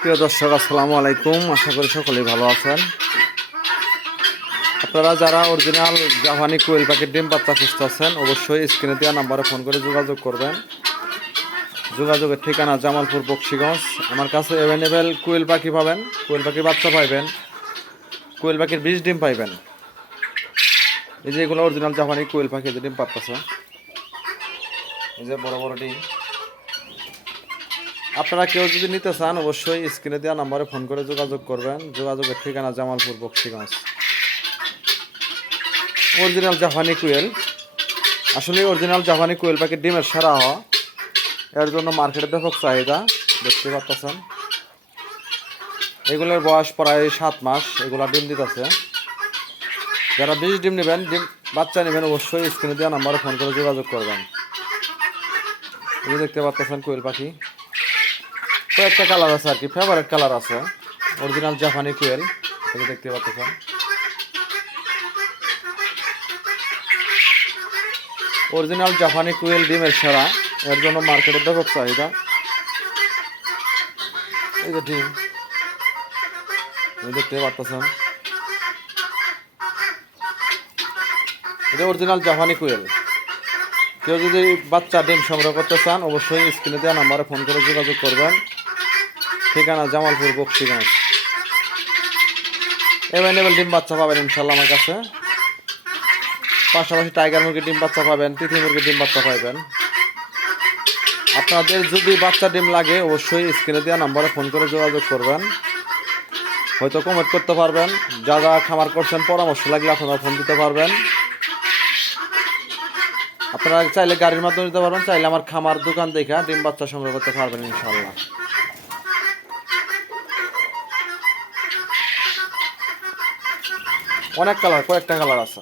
প্রিয় দর্শক, আসসালামু আলাইকুম। আশা করি সকলেই ভালো আছেন। আপনারা যারা অরিজিনাল জাপানি কোয়েল পাখির ডিম বাচ্চা খুঁজতে আছেন, অবশ্যই স্ক্রিনে দেওয়া নাম্বারে ফোন করে যোগাযোগ করবেন। যোগাযোগের ঠিকানা জামালপুর, বক্সিগঞ্জ। আমার কাছে অ্যাভেলেবেল কোয়েল পাখি পাবেন। কোয়েল পাখির বাচ্চা পাইবেন। কোয়েল পাখির বীজ ডিম পাইবেন। এই যে এগুলো অরিজিনাল জাপানি কোয়েল পাখি যে ডিম পাচ্ছে এই যে বড় বড় ডিম। আপনারা কেউ যদি নিতে চান, অবশ্যই স্ক্রিনে দেওয়া নাম্বারে ফোন করে যোগাযোগ করবেন। যোগাযোগের ঠিকানা জামালপুর, বক্সিগঞ্জ। অরিজিনাল জাপানি কুয়েল। আসলে অরিজিনাল জাপানি কুয়েল পাখি ডিমের সারা হওয়া। এর জন্য মার্কেটে ব্যাপক চাহিদা, দেখতে পাচ্ছেন। এগুলোর বয়স প্রায় সাত মাস, এগুলা ডিম দিতেছে। যারা বিশ ডিম নেবেন, ডিম বাচ্চা নেবেন, অবশ্যই স্ক্রিনে দেওয়া নাম্বারে ফোন করে যোগাযোগ করবেন। দেখতে পাচ্ছেন কোয়েল পাখি। কয়েকটা কালার আছে আর কি ফেভারিট কালার আছে। অরিজিনাল জাপানি কোয়েল যে দেখতে পাচ্ছেন। অরিজিনাল জাপানি কোয়েল ডিমের সেরা, এর জন্য মার্কেটে ব্যাপক চাহিদা। এই যে ডিম। দেখতে পাচ্ছেন। এটা অরিজিনাল জাপানি কোয়েল কেউ যদি বাচ্চা ডিম সংগ্রহ করতে চান, অবশ্যই স্ক্রিনে দেওয়া নাম্বারে ফোন করে যোগাযোগ করবেন। ঠিকানা জামালপুর বক্সিগঞ্জ। অ্যাভেলেবেল ডিম বাচ্চা পাবেন ইনশাল্লাহ আমার কাছে। পাশাপাশি টাইগার মুরগির ডিম বাচ্চা পাবেন তিথি মুরগির ডিম বাচ্চা পাবেন আপনাদের যদি বাচ্চা ডিম লাগে, অবশ্যই স্ক্রিনে দেওয়া নাম্বারে ফোন করে যোগাযোগ করবেন। হয়তো কমেন্ট করতে পারবেন। যা যা খামার করছেন, পরামর্শ লাগলে আপনারা ফোন দিতে পারবেন। আপনারা চাইলে গাড়ির মাধ্যমে দিতে পারবেন, চাইলে আমার খামার দোকান দেখে ডিম বাচ্চা সংগ্রহ করতে পারবেন ইনশাল্লাহ অনেক কালার কয়েকটা কালার আছে।